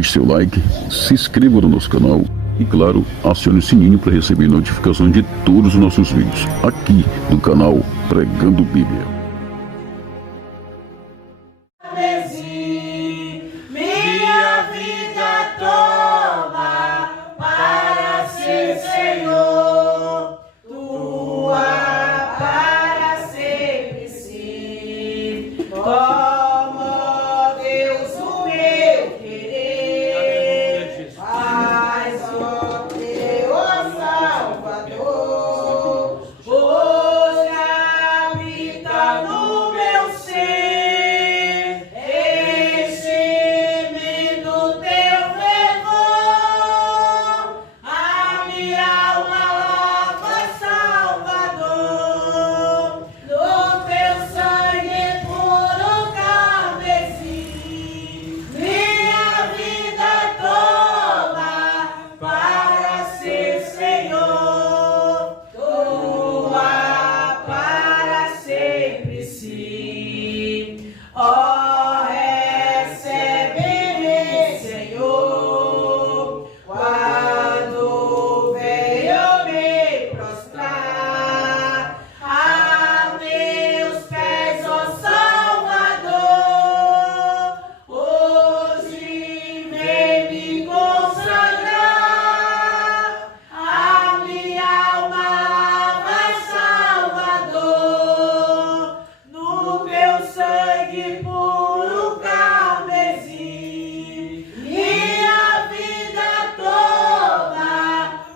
deixe seu like, se inscreva no nosso canal e, claro, acione o sininho para receber notificações de todos os nossos vídeos aqui no canal Pregando Bíblia. Minha vida toma para ser Senhor, tua para sempre sim. Como Deus o meu querer, faz o teu Salvador, hoje habita no meu ser, enche-me do teu fervor, a minha alma lava, Salvador, do teu sangue puro carmesim, minha vida toma para ser Senhor, tua para sempre sim. Ó, recebe-me, Senhor, quando venho me prostrar a teus pés, ó Salvador. Hoje vem me consagrar, a minha alma lava, Salvador, no teu sangue puro carmesim. Minha vida toda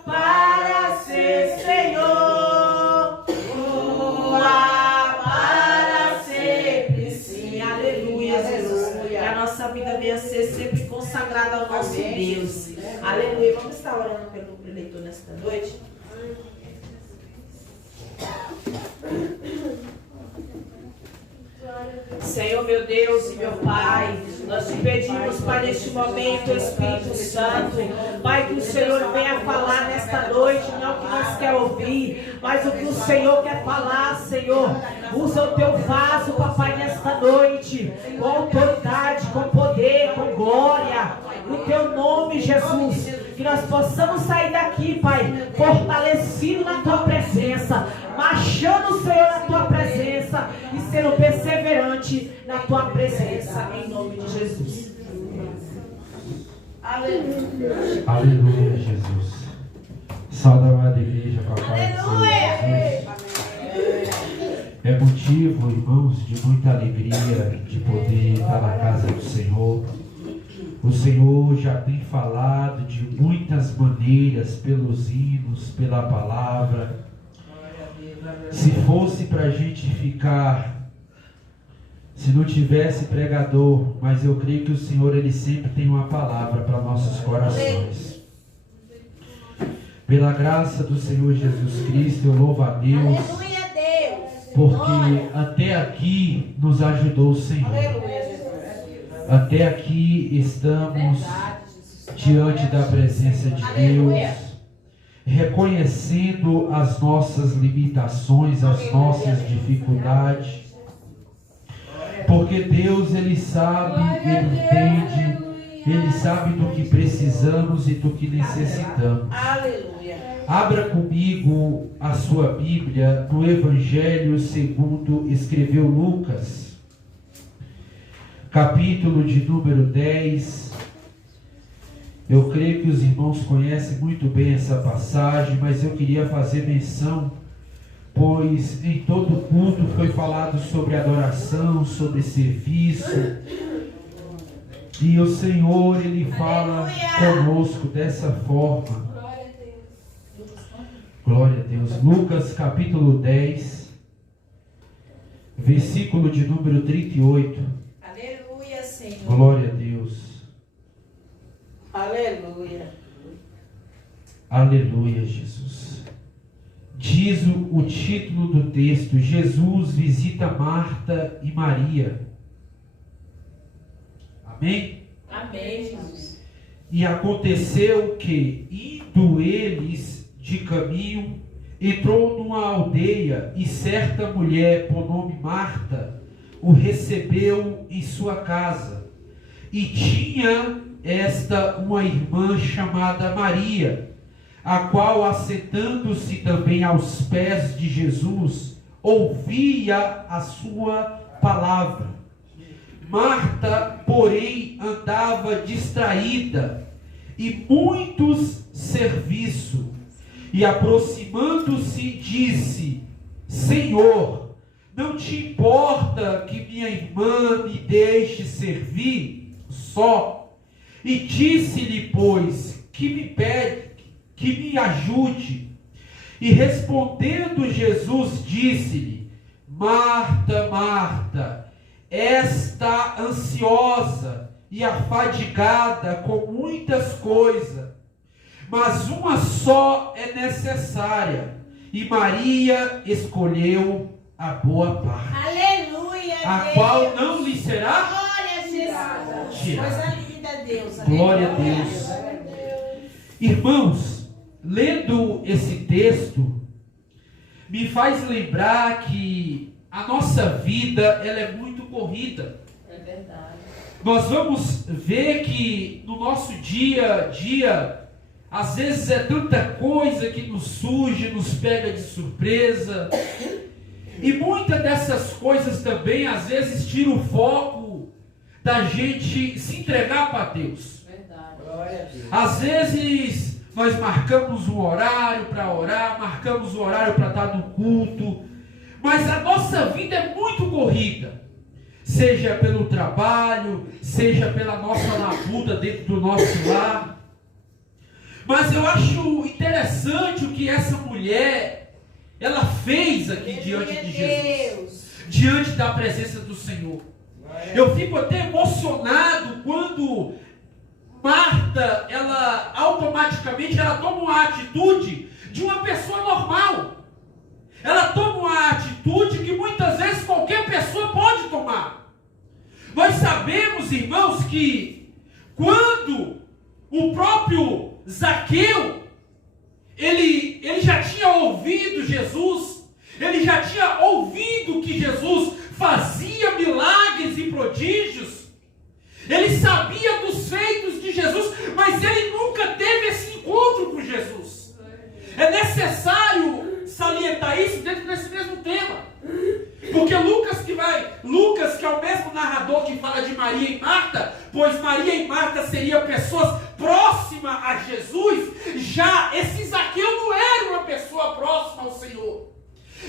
para ser Senhor, tua para sempre sim. Aleluia, Jesus. Que a nossa vida venha ser sempre consagrada ao nosso Deus. Aleluia. Vamos estar orando pelo eleitor nesta noite. Senhor, meu Deus e meu Pai, nós te pedimos, Pai, neste momento, Espírito Santo, Pai, que o Senhor venha falar nesta noite, não o que nós quer ouvir, mas o que o Senhor quer falar, Senhor. Usa o teu vaso, Papai, nesta noite, com autoridade, com poder, com glória, no teu nome, Jesus, que nós possamos sair daqui, Pai, fortalecido na tua presença, marchando, Senhor, na tua presença e sendo perseverante na tua presença, em nome de Jesus. Aleluia. Aleluia, Jesus. Salve a amada igreja, papai. Aleluia. É motivo, irmãos, de muita alegria de poder estar na casa do Senhor. O Senhor já tem falado de muitas maneiras, pelos hinos, pela palavra. Se fosse para a gente ficar, se não tivesse pregador, mas eu creio que o Senhor, Ele sempre tem uma palavra para nossos corações. Pela graça do Senhor Jesus Cristo, eu louvo a Deus. Aleluia, Deus. Porque até aqui nos ajudou o Senhor. Aleluia, Jesus. Até aqui estamos diante da presença de Deus, reconhecendo as nossas limitações, as nossas dificuldades, porque Deus, Ele sabe, Ele entende, Ele sabe do que precisamos e do que necessitamos. Abra comigo a sua Bíblia no Evangelho segundo escreveu Lucas, capítulo de número 10. Eu creio que os irmãos conhecem muito bem essa passagem, mas eu queria fazer menção, pois em todo culto foi falado sobre adoração, sobre serviço, e o Senhor, Ele fala conosco dessa forma. Glória a Deus. Lucas capítulo 10, versículo de número 38. Aleluia, Senhor. Glória a Deus. Aleluia. Aleluia, Jesus. Diz o título do texto: Jesus visita Marta e Maria. Amém? Amém, Jesus. E aconteceu que, indo eles de caminho, entrou numa aldeia, e certa mulher, por nome Marta, o recebeu em sua casa. E tinha uma irmã chamada Maria, a qual, assentando-se também aos pés de Jesus, ouvia a sua palavra. Marta, porém, andava distraída e muitos serviço, e aproximando-se disse: Senhor, não te importa que minha irmã me deixe servir só? E disse-lhe, pois, que me pede que me ajude. E respondendo Jesus, disse-lhe: Marta, Marta, está ansiosa e afadigada com muitas coisas, mas uma só é necessária, e Maria escolheu a boa parte. Aleluia, a Deus. Qual não lhe será glória a Jesus. tirada. Coisa linda, Deus. Glória a Aleluia. Deus. Irmãos, lendo esse texto, me faz lembrar que a nossa vida, ela é muito corrida. É verdade. Nós vamos ver que no nosso dia a dia, às vezes é tanta coisa que nos surge, nos pega de surpresa. E muitas dessas coisas também, às vezes, tira o foco da gente se entregar para Deus. Verdade. Glória a Deus. Às vezes, nós marcamos um horário para orar, marcamos um horário para estar no culto, mas a nossa vida é muito corrida. Seja pelo trabalho, seja pela nossa labuta dentro do nosso lar. Mas eu acho interessante o que essa mulher, ela fez aqui diante de Jesus, diante da presença do Senhor. Eu fico até emocionado quando Marta, ela automaticamente toma uma atitude de uma pessoa normal. Ela toma uma atitude que muitas vezes qualquer pessoa pode tomar. Nós sabemos, irmãos, que quando o próprio Zaqueu, ele já tinha ouvido Jesus, ele já tinha ouvido que Jesus fazia milagres e prodígios, ele sabia dos feitos de Jesus, mas ele nunca teve esse encontro com Jesus. É necessário salientar isso dentro desse mesmo tema, porque Lucas, que é o mesmo narrador que fala de Maria e Marta, pois Maria e Marta seriam pessoas próximas a Jesus, já esse Zaqueu não era uma pessoa próxima ao Senhor.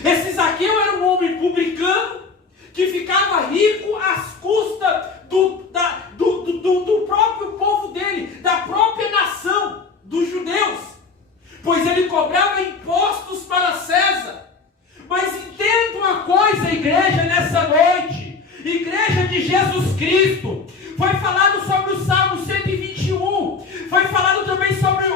Esse Zaqueu era um homem publicano, que ficava rico às custas do próprio povo dele, da própria nação, dos judeus, pois ele cobrava impostos para César. Mas entenda uma coisa, igreja, nessa noite, igreja de Jesus Cristo, foi falado sobre o Salmo 121, foi falado também sobre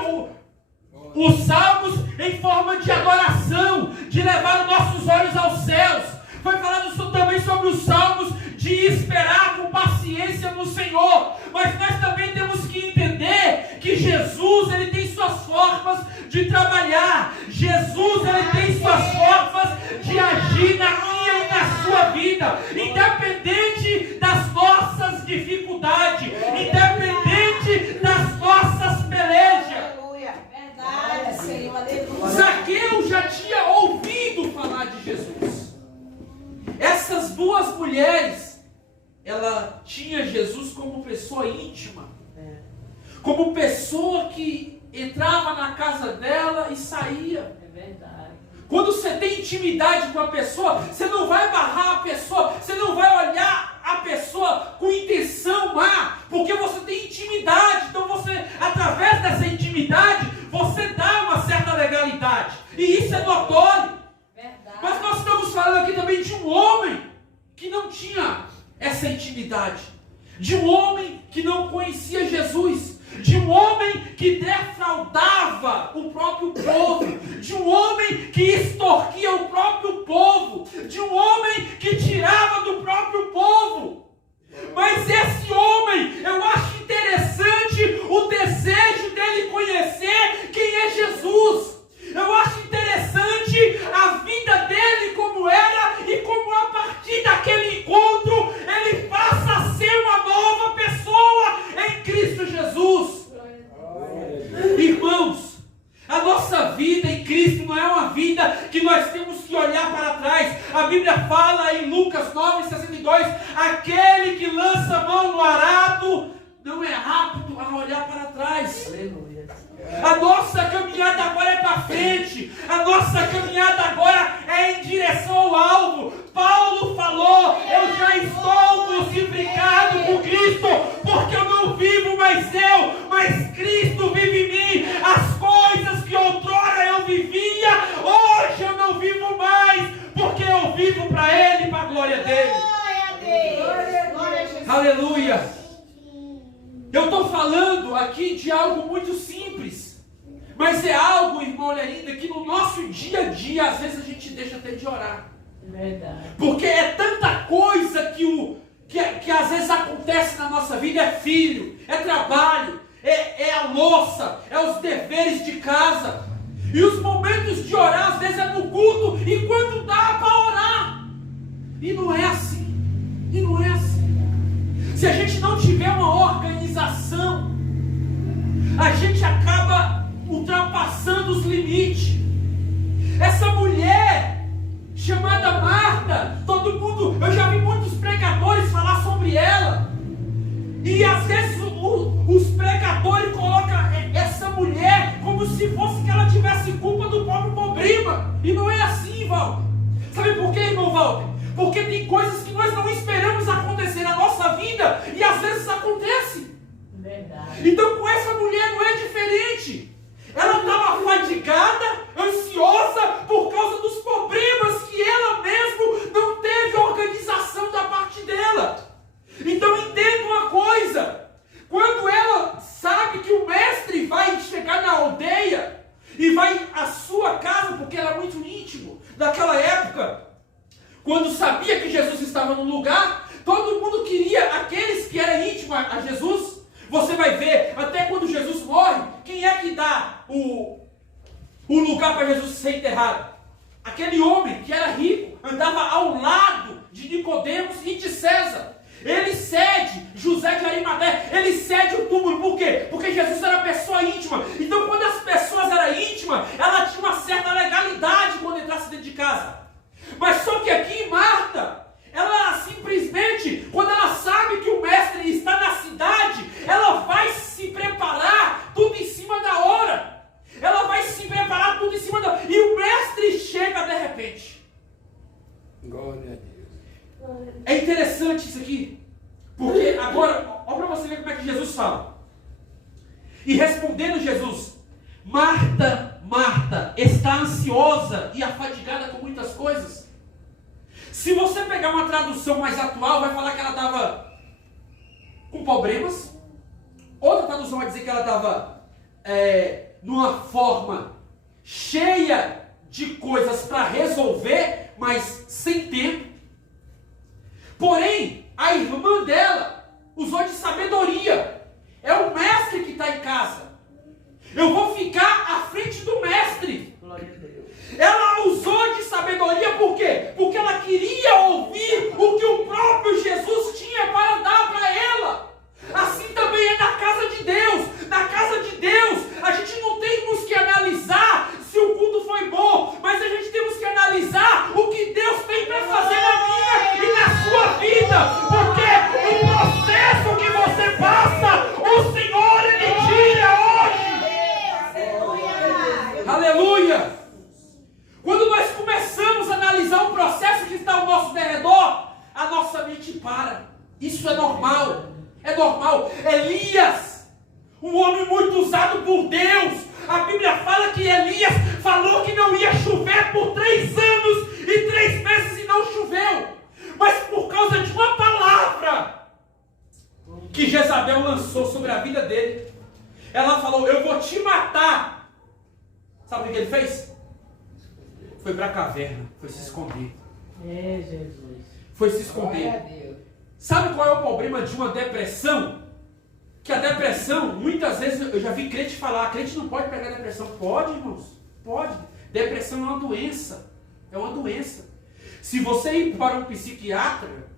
os salmos em forma de adoração, de levar os nossos olhos aos céus. Foi falado também sobre os salmos de esperar com paciência no Senhor. Mas nós também temos que entender que Jesus, ele tem suas formas de trabalhar. Jesus, ele tem suas formas de agir na minha e na sua vida, independente das nossas dificuldades, independente das nossas pelejas. Aleluia. Verdade, Senhor. Aleluia. Zaqueu já tinha ouvido falar de Jesus. Essas duas mulheres, ela tinha Jesus como pessoa íntima, como pessoa que entrava na casa dela e saía. É verdade. Quando você tem intimidade com a pessoa, você não vai barrar a pessoa, você não vai olhar a pessoa com intenção má, porque você tem intimidade. Então você, através dessa intimidade, você dá uma certa legalidade, e isso é notório. Verdade. Mas nós estamos falando aqui também de um homem que não tinha essa intimidade, de um homem que não conhecia Jesus, de um homem que defraudava o próprio povo, de um homem que extorquia o próprio povo, de um homem que tirava do próprio povo. Mas esse homem, eu acho interessante o desejo dele conhecer quem é Jesus. Eu acho interessante a vida dele como era, e como a partir daquele encontro ele passa a ser uma nova pessoa em Cristo Jesus. Bíblia fala em Lucas 9:62, aquele que lança a mão no arado não é rápido a olhar para trás. Aleluia. A nossa caminhada agora é para frente. A nossa caminhada agora é em direção ao alvo. Paulo falou, eu já estou crucificado com Cristo, porque eu não vivo mais eu, mas Cristo vive em mim. As coisas que outrora eu vivia, hoje eu não vivo mais, porque eu vivo para Ele, para a glória dele. Glória a Jesus. Aleluia. Eu estou falando aqui de algo muito simples, mas é algo, irmão, olha ainda, que no nosso dia a dia, às vezes a gente deixa até de orar. Verdade. Porque é tanta coisa que às vezes acontece na nossa vida, é filho, é trabalho, é a louça, é os deveres de casa. E os momentos de orar, às vezes é no culto, enquanto dá para orar. E não é assim. E não é assim. Se a gente não tiver uma organização, a gente acaba ultrapassando os limites. Essa mulher chamada Marta, todo mundo, eu já vi muitos pregadores falar sobre ela. E às vezes os pregadores colocam essa mulher como se fosse que ela tivesse culpa do próprio problema. E não é assim, Walter. Sabe por quê, irmão Walter? Porque tem coisas que nós não esperamos acontecer na nossa vida e às vezes acontece. Verdade. Então com essa mulher não é diferente. Ela estava fadigada, ansiosa por causa dos problemas que ela mesmo não teve organização da parte dela. Então entenda uma coisa. Quando ela sabe que o mestre vai chegar na aldeia e vai à sua casa, porque era muito íntimo naquela época, quando sabia que Jesus estava no lugar, todo mundo queria, aqueles que eram íntimos a Jesus. Você vai ver, até quando Jesus morre, quem é que dá o lugar para Jesus ser enterrado? Aquele homem que era rico, andava ao lado de Nicodemos e de César. Ele cede, José de Arimateia, ele cede o túmulo. Por quê? Porque Jesus era pessoa íntima. Então quando as pessoas eram íntimas, ela tinha uma certa legalidade quando entrasse dentro de casa. Mas só que aqui Marta, ela simplesmente, quando ela sabe que o mestre está na cidade, ela vai se preparar tudo em cima da hora. Ela vai se preparar tudo em cima da hora. E o mestre chega de repente. Glória a Deus. É interessante isso aqui. Porque agora, olha para você ver como é que Jesus fala. E respondendo Jesus, Marta, Marta, está ansiosa e afadigada com muitas coisas. Se você pegar uma tradução mais atual, vai falar que ela estava com problemas. Outra tradução vai dizer que ela estava numa forma cheia de coisas para resolver, mas sem tempo. Porém, a irmã dela usou de sabedoria. É o mestre que está em casa. Eu vou ficar à frente do mestre. Glória a Deus. Ela usou de sabedoria por quê? Porque ela queria ouvir o que o próprio Jesus tinha para dar para ela. Assim também é na casa de Deus. Na casa de Deus, a gente não temos que analisar se o culto foi bom, mas a gente temos que analisar o que Deus tem para fazer na minha e na sua vida. Porque o processo que você passa, o Senhor, Ele tira hoje. Aleluia! Quando nós começamos a analisar o processo que está ao nosso derredor, a nossa mente para. Isso é normal. É normal. Elias, um homem muito usado por Deus. A Bíblia fala que Elias falou que não ia chover por 3 anos e 3 meses e não choveu. Mas por causa de uma palavra que Jezabel lançou sobre a vida dele, ela falou, eu vou te matar. Sabe o que ele fez? Foi para a caverna, foi se esconder. É, Jesus. Foi se esconder. Sabe qual é o problema de uma depressão? Que a depressão, muitas vezes, eu já vi crente falar, crente não pode pegar depressão. Pode, irmãos, pode. Depressão é uma doença. É uma doença. Se você ir para um psiquiatra,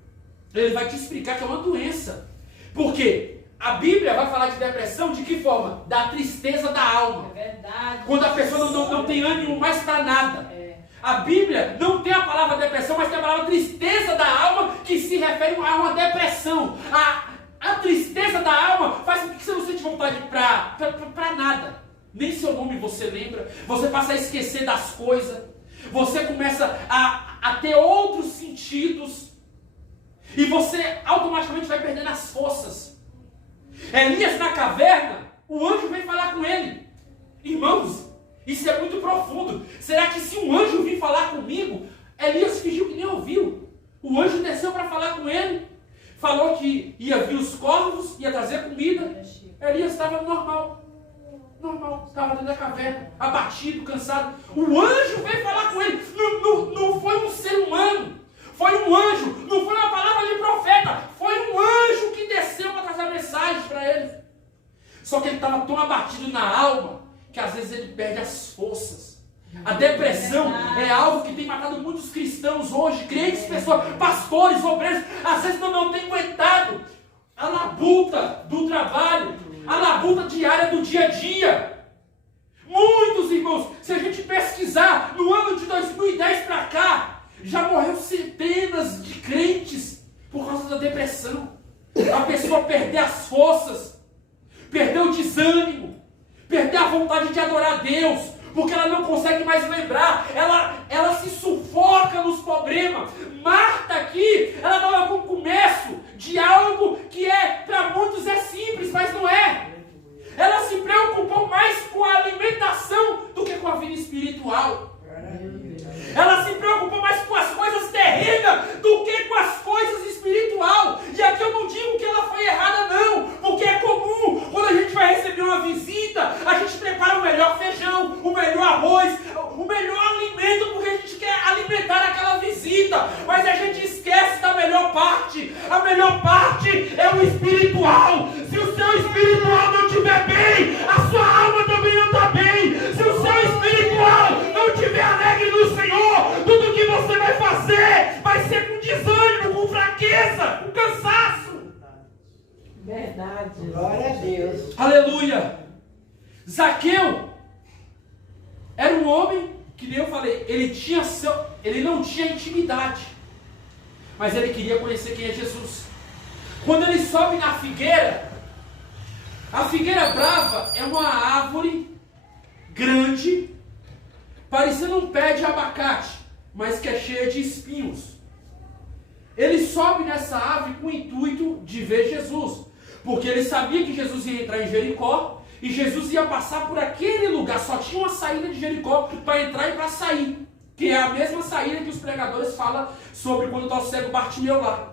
ele vai te explicar que é uma doença. Por quê? A Bíblia vai falar de depressão de que forma? Da tristeza da alma. É verdade. Quando a pessoa não tem ânimo mais para nada. A Bíblia não tem a palavra depressão, mas tem a palavra tristeza da alma, que se refere a uma depressão. A tristeza da alma faz com que você não sente vontade para nada. Nem seu nome você lembra. Você passa a esquecer das coisas. Você começa a ter outros sentidos. E você automaticamente vai perdendo as forças. Elias na caverna, o anjo veio falar com ele. Irmãos, isso é muito profundo. Será que se um anjo vir falar comigo, Elias fingiu que nem ouviu? O anjo desceu para falar com ele. Falou que ia vir os corvos, ia trazer comida. Elias estava normal. Estava dentro da caverna, abatido, cansado. O anjo veio falar com ele. Não foi um ser humano. Foi um anjo. Não foi uma palavra de profeta. Foi um anjo que desceu para trazer mensagem para ele. Só que ele estava tão abatido na alma que às vezes ele perde as forças. A depressão é algo que tem matado muitos cristãos hoje, crentes, pessoas, pastores, obreiros, às vezes não tem aguentado a labuta do trabalho, a labuta diária do dia a dia. Muitos irmãos, se a gente pesquisar, no ano de 2010 para cá, já morreu centenas de crentes por causa da depressão. A pessoa perder as forças, perder o desânimo, perder a vontade de adorar a Deus, porque ela não consegue mais lembrar, ela se sufoca nos problemas. Marta aqui, ela dava como começo de algo que para muitos é simples, mas não é. Ela se preocupou mais com a alimentação do que com a vida espiritual. Ela se preocupou mais com as coisas terrenas do que com as coisas espirituais. E aqui eu não digo que ela foi errada não, porque é comum, quando a gente vai receber uma visita, a gente prepara o melhor feijão, o melhor arroz, o melhor alimento, porque a gente quer alimentar aquela visita. Mas a gente esquece da melhor parte. A melhor parte é o espiritual. Se o seu espiritual não estiver bem, a sua alma também não está bem. Se o seu espiritual não estiver alegre no Senhor, tudo que você vai fazer vai ser com desânimo, com fraqueza, com cansaço. Verdade. Glória a Deus. Aleluia. Zaqueu era um homem que, nem eu falei, ele não tinha intimidade, mas ele queria conhecer quem é Jesus. Quando ele sobe na figueira, a figueira brava é uma árvore grande, parecendo um pé de abacate, mas que é cheia de espinhos. Ele sobe nessa árvore com o intuito de ver Jesus, porque ele sabia que Jesus ia entrar em Jericó, e Jesus ia passar por aquele lugar. Só tinha uma saída de Jericó para entrar e para sair, que é a mesma saída que os pregadores falam sobre quando está o cego Bartimeu lá.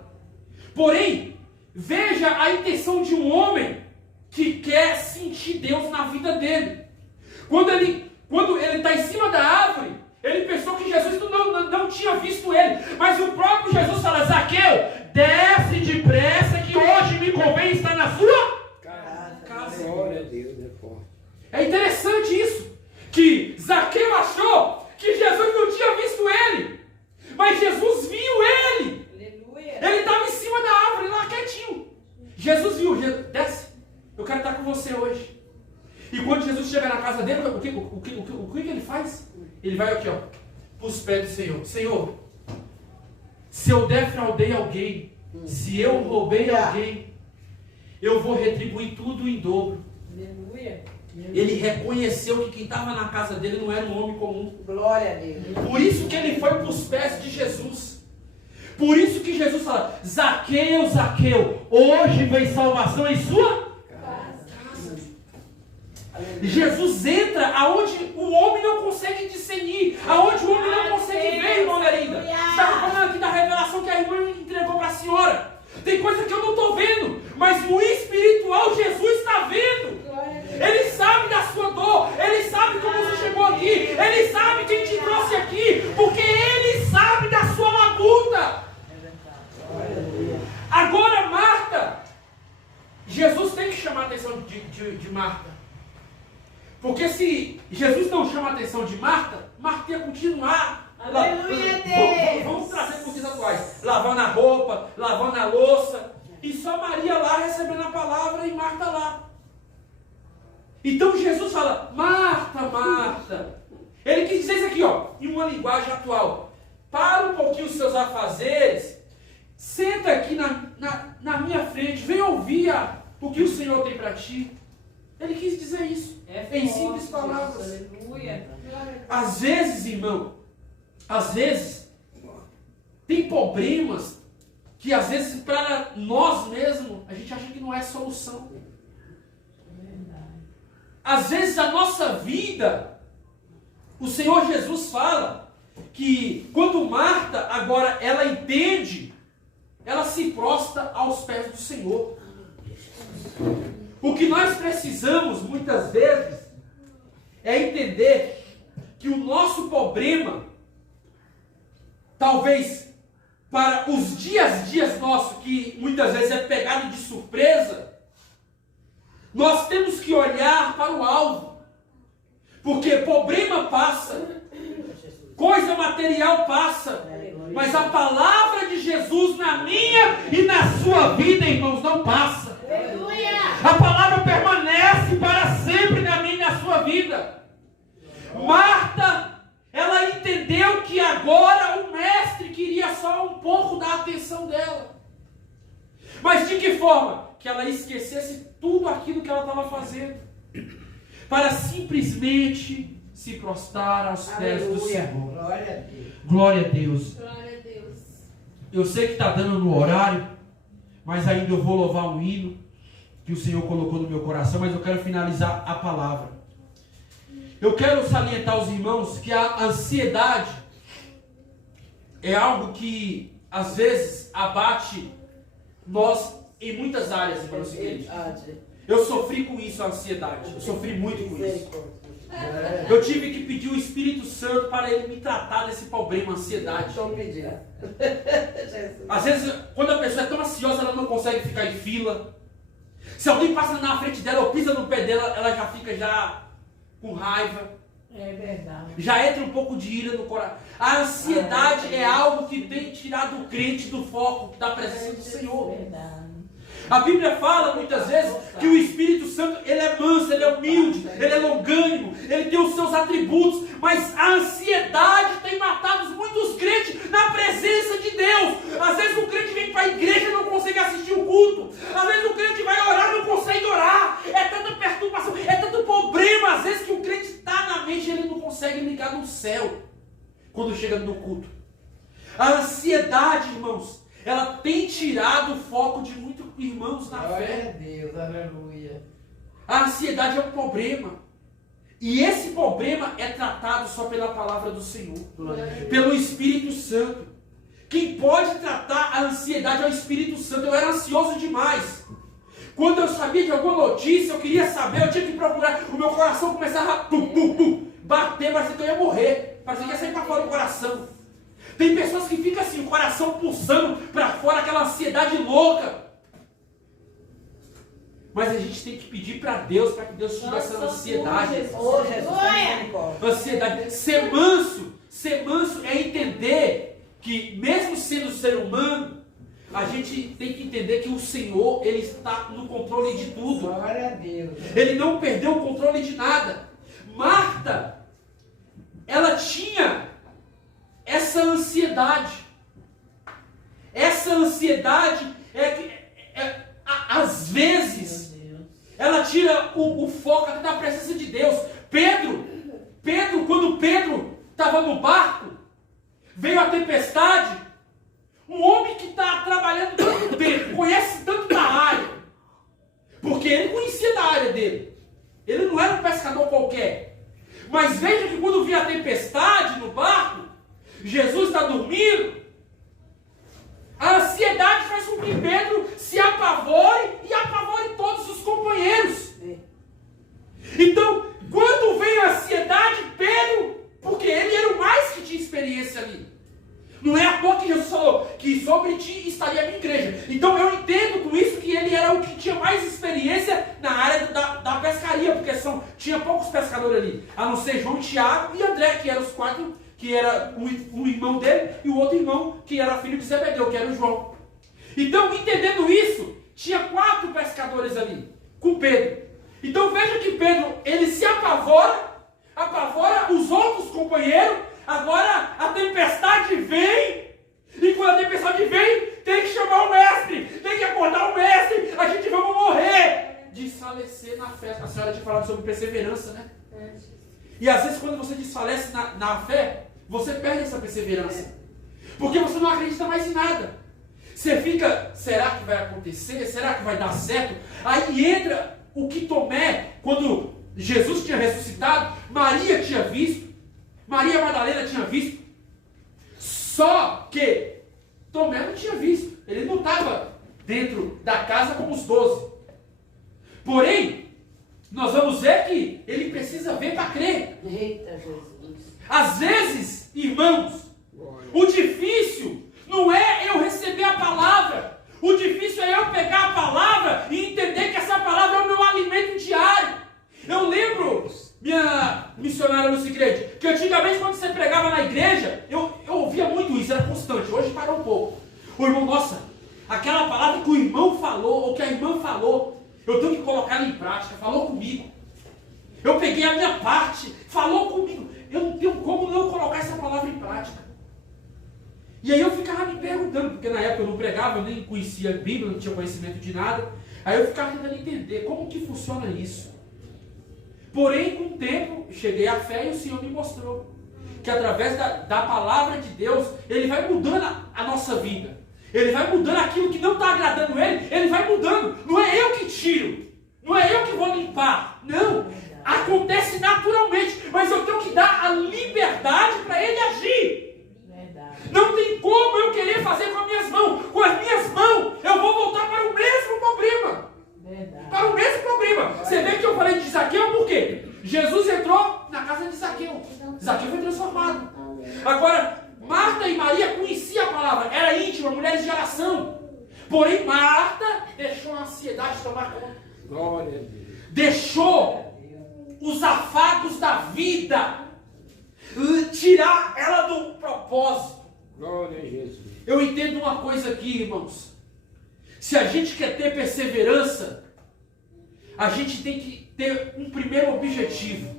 Porém, veja a intenção de um homem que quer sentir Deus na vida dele. Quando ele está em cima da árvore, ele pensou que Jesus não tinha visto ele, mas o próprio Jesus fala: Zaqueu, desce depressa que hoje me convém estar na sua casa. Glória a Deus, é forte. É interessante isso, que Zaqueu achou que Jesus não tinha visto ele, mas Jesus viu ele. Aleluia. Ele estava em cima da árvore lá quietinho. Jesus viu, desce, eu quero estar com você hoje. E quando Jesus chega na casa dele, o que ele faz? Ele vai aqui, para os pés do Senhor. Senhor, se eu defraudei alguém, se eu roubei alguém, eu vou retribuir tudo em dobro. Aleluia. Ele reconheceu que quem estava na casa dele não era um homem comum. Glória a Deus. Por isso que ele foi para os pés de Jesus. Por isso que Jesus fala: Zaqueu, Zaqueu, hoje vem salvação em sua casa. Jesus entra aonde o homem não consegue discernir, aonde o homem não consegue ver, irmã Linda. Estava falando aqui da revelação que a irmã entregou para a senhora. Tem coisa que eu não estou vendo, mas no espiritual Jesus está vendo. Ele sabe da sua dor, ele sabe como você chegou aqui, ele sabe quem te trouxe aqui, porque ele sabe da sua labuta. Agora Marta, Jesus tem que chamar a atenção de Marta. Porque se Jesus não chama a atenção de Marta, Marta ia continuar. Aleluia, Deus. Vamos trazer para os dias atuais. Lavando a roupa, lavando a louça. E só Maria lá recebendo a palavra e Marta lá. Então Jesus fala: Marta, Marta, Ele quis dizer isso aqui, ó, em uma linguagem atual. Para um pouquinho os seus afazeres, senta aqui na minha frente, vem ouvir o que o Senhor tem para ti. Ele quis dizer isso, em simples palavras. Aleluia. Às vezes, irmão, tem problemas que às vezes para nós mesmos, a gente acha que não é solução. Às vezes a nossa vida, o Senhor Jesus fala que quando Marta agora ela entende, ela se prostra aos pés do Senhor. O que nós precisamos muitas vezes é entender que o nosso problema, talvez para os dias nossos, que muitas vezes é pegado de surpresa, nós temos que olhar para o alvo. Porque problema passa, coisa material passa, mas a palavra de Jesus na minha e na sua vida, irmãos, não passa. A palavra permanece para sempre na minha e na sua vida. Marta, ela entendeu que agora o mestre queria só um pouco da atenção dela. Mas de que forma? Que ela esquecesse tudo aquilo que ela estava fazendo, para simplesmente se prostrar aos pés do Senhor. Glória a Deus. Glória a Deus. Glória a Deus. Eu sei que está dando no horário, mas ainda eu vou louvar um hino que o Senhor colocou no meu coração, mas eu quero finalizar a palavra. Eu quero salientar aos irmãos que a ansiedade é algo que às vezes abate nós em muitas áreas, irmãos e queridos. Eu sofri com isso, a ansiedade. Eu sofri muito com isso. Eu tive que pedir o Espírito Santo para ele me tratar desse problema, ansiedade. Estou pedindo. Às vezes, quando a pessoa é tão ansiosa, ela não consegue ficar em fila. Se alguém passa na frente dela ou pisa no pé dela, ela já fica com raiva. É verdade. Já entra um pouco de ira no coração. A ansiedade é algo que tem tirado o crente do foco da presença do Senhor. Verdade. A Bíblia fala muitas vezes que o Espírito Santo, ele é manso, ele é humilde, ele é longânimo, ele tem os seus atributos, mas a ansiedade tem matado muitos crentes na presença de Deus. Às vezes o crente vem para a igreja e não consegue assistir o culto. Às vezes o crente vai orar e não consegue orar. É tanta perturbação, é tanto problema, às vezes que o crente está na mente e ele não consegue ligar no céu quando chega no culto. A ansiedade, irmãos, ela tem tirado o foco de muitos irmãos na Glória fé. a Deus, aleluia. A ansiedade é um problema. E esse problema é tratado só pela palavra do Senhor, pelo Espírito Santo. Quem pode tratar a ansiedade é o Espírito Santo. Eu era ansioso demais. Quando eu sabia de alguma notícia, eu queria saber, eu tinha que procurar. O meu coração começava a bater, parecia que eu ia morrer. Parecia que ia sair para fora do coração. Tem pessoas que ficam assim, o coração pulsando para fora, aquela ansiedade louca. Mas a gente tem que pedir para Deus, para que Deus tire essa ansiedade. Oh, Jesus, misericórdia. Ansiedade. Ser manso é entender que, mesmo sendo ser humano, a gente tem que entender que o Senhor, Ele está no controle de tudo. Glória a Deus. Ele não perdeu o controle de nada. Marta, ela tinha essa ansiedade. Essa ansiedade é que, às vezes, ela tira o foco até da presença de Deus. Quando Pedro estava no barco, veio a tempestade. Um homem que está trabalhando tanto tempo, conhece tanto da área, porque ele conhecia da área dele. Ele não era um pescador qualquer. Mas veja que quando vinha a tempestade no barco, Jesus está dormindo, a ansiedade faz com que Pedro se apavore e apavore todos os companheiros. Então, quando veio a ansiedade, Pedro, porque ele era o mais que tinha experiência ali. Não é à toa que Jesus falou que sobre ti estaria a minha igreja. Então eu entendo com isso que ele era o que tinha mais experiência na área da pescaria, porque tinha poucos pescadores ali, a não ser João, Tiago e André, que eram os quatro, que era um irmão dele e o outro irmão que era filho de Zebedeu, que era o João. Então, entendendo isso, tinha 4 pescadores ali, com Pedro. Então veja que Pedro, ele se apavora os outros companheiros, agora a tempestade vem. E quando a tempestade vem, tem que chamar o mestre, tem que acordar o mestre, a gente vai morrer. Desfalecer na fé. A senhora tinha falado sobre perseverança, né? E às vezes quando você desfalece na fé, você perde essa perseverança. Porque você não acredita mais em nada. Você fica, será que vai acontecer? Será que vai dar certo? Aí entra o que Tomé, quando Jesus tinha ressuscitado, Maria tinha visto, Maria Madalena tinha visto. Só que Tomé não tinha visto. Ele não estava dentro da casa como os 12. Porém, nós vamos ver que ele precisa ver para crer. Eita, Jesus. Às vezes, irmãos, o difícil não é eu receber a palavra. O difícil é eu pegar a palavra e entender que essa palavra é o meu alimento diário. Eu lembro, minha missionária Lucy Grande, que antigamente quando você pregava na igreja, eu ouvia muito isso, era constante. Hoje parou um pouco. O irmão, nossa, aquela palavra que o irmão falou, ou que a irmã falou, eu tenho que colocar ela em prática. Falou comigo. Eu peguei a minha parte, falou comigo. Eu não tenho como não colocar essa palavra em prática. E aí eu ficava me perguntando, porque na época eu não pregava, eu nem conhecia a Bíblia, não tinha conhecimento de nada. Aí eu ficava tentando entender como que funciona isso. Porém, com o tempo, cheguei à fé e o Senhor me mostrou que através da palavra de Deus, Ele vai mudando a nossa vida. Ele vai mudando aquilo que não está agradando Ele vai mudando. Não é eu que tiro, não é eu que vou limpar. Não, acontece naturalmente, mas eu tenho que dar a liberdade para Ele agir. Não tem como eu querer fazer com as minhas mãos. Com as minhas mãos, eu vou voltar para o mesmo problema. Para o mesmo problema. Você vê que eu falei de Zaqueu por quê? Jesus entrou na casa de Zaqueu. Zaqueu foi transformado. Agora, Marta e Maria conheciam a palavra. Era íntima, mulheres de oração. Porém, Marta deixou a ansiedade tomar conta. Glória a Deus. Deixou os afagos da vida tirar ela do propósito. Glória a Jesus. Eu entendo uma coisa aqui, irmãos. Se a gente quer ter perseverança, a gente tem que ter um primeiro objetivo.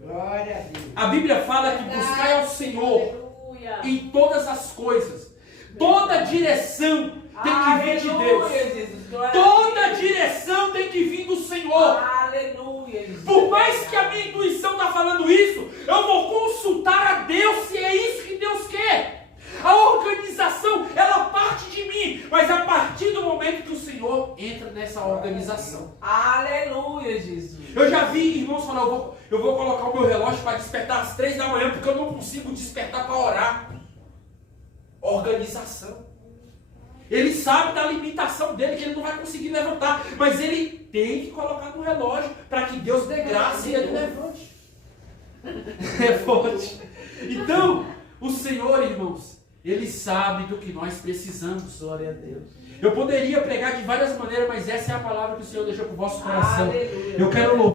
Glória a Deus. A Bíblia fala que buscai ao Senhor em todas as coisas. Toda direção tem que vir de Deus. Toda direção tem que vir do Senhor. Aleluia, Jesus. Por mais que a minha intuição está falando isso, eu vou consultar a Deus se é isso que Deus quer. A organização, ela parte de mim, mas a partir do momento que o Senhor entra nessa organização. Aleluia, Jesus. Eu já vi irmãos falar, eu vou colocar o meu relógio para despertar às 3 da manhã, porque eu não consigo despertar para orar. Organização. Ele sabe da limitação dele, que ele não vai conseguir levantar, mas ele tem que colocar no relógio para que Deus dê graça e ele levante. É forte. Então, o Senhor, irmãos, Ele sabe do que nós precisamos. Glória a Deus. Eu poderia pregar de várias maneiras, mas essa é a palavra que o Senhor deixou para o vosso coração. Aleluia. Eu quero louvar.